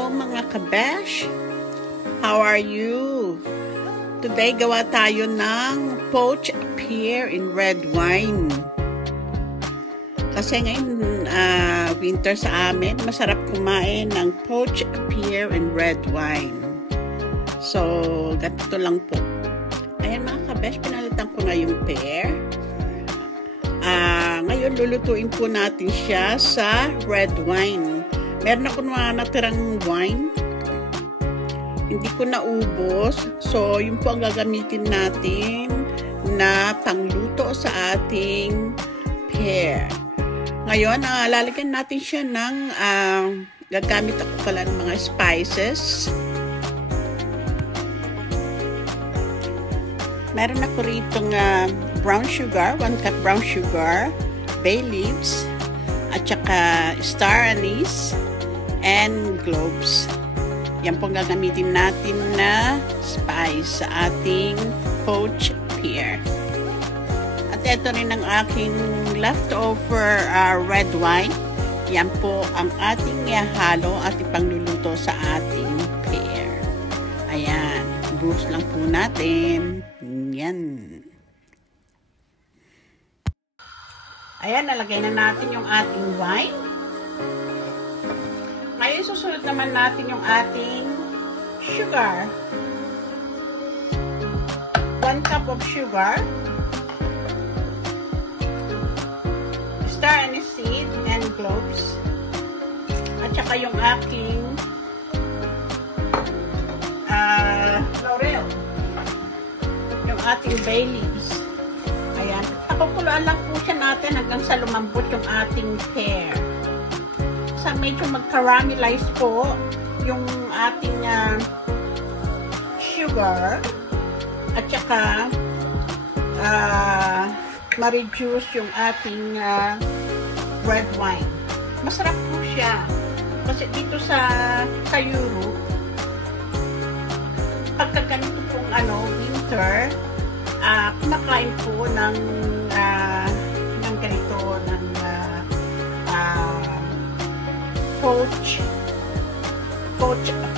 Hello mga kabesh! How are you? Today gawa tayo ng poached pear in red wine. Kasi ngayon winter sa amin, masarap kumain ng poached pear in red wine. So, ganito lang po. Ayan mga kabesh, pinalitan ko na yung pear. Ngayon lulutuin po natin siya sa red wine. Meron ako mga natirang wine. Hindi ko naubos. So, yun po ang gagamitin natin na pangluto sa ating pear. Ngayon, lalagyan natin siya ng gagamit ako pala ng mga spices. Meron ako rito brown sugar, 1 cup brown sugar, bay leaves, at saka star anise, and cloves. Yan pong gagamitin natin na spice sa ating poached pear. At ito rin ang aking leftover red wine. Yan po ang ating ihalo at ipangluluto sa ating pear. Ayan, bruise lang po natin. Yan. Ayan, nalagay na natin yung ating wine. Ngayon, susunod naman natin yung ating sugar. 1 cup of sugar. Star anise seed and cloves. At saka yung aking laurel. Yung ating bay leaves. Ayan. Pakukuluan lang po siya natin hanggang sa lumambot yung ating pear. Sa medyo mag-caramelize po yung ating sugar at saka ma-reduce yung ating red wine. Masarap po siya. Kasi dito sa Europe, pagka ganito pong winter, kumakain po ng ganito, ng poached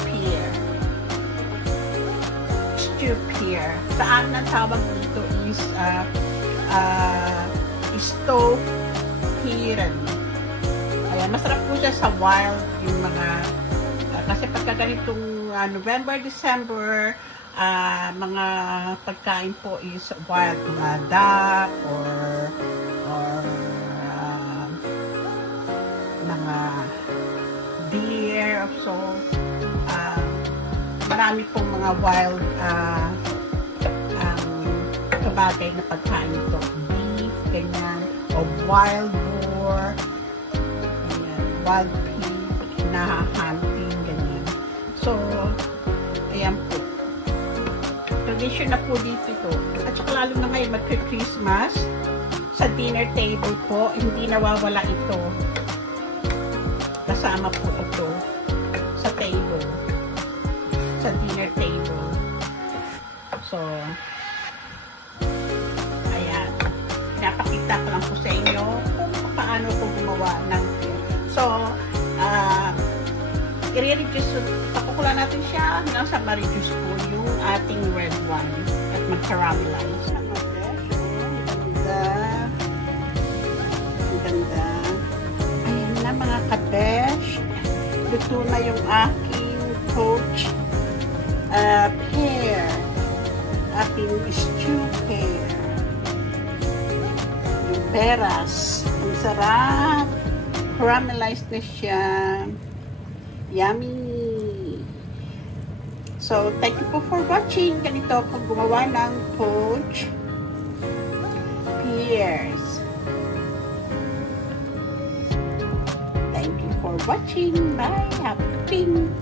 pear. Stew pear. Sa amin ang tawag dito is stove pear. Ayan, masarap po siya sa wild, yung mga kasi pagka ganitong November, December, mga pagkain po is wild, mga duck or mga deer. So marami pong mga wild kabagay na pagkain ito, beef, ganyan, o wild boar, ganyan, wild pig na hunting, ganyan. So ayan po, tradition na po dito ito. At saka lalo na ngayon magka-Christmas, sa dinner table po, hindi nawawala ito. Kasama po ito sa table, sa dinner table. So, ayan. Pinapakita ko lang po sa inyo kung paano po gumawa ng pear. So, i-reduce, pakukulan natin siya hanggang sa ma-reduce po yung ating red wine at mag-caramelize. Ganda. Ayan na mga kabesh. Luto na yung aking poached pear. Aking stew pear. Yung peras. Ang sarap. Caramelized na siya. Yummy! So, thank you po for watching. Ganito po gumawa ng poached pears. Thank you for watching. Bye! Happy cooking!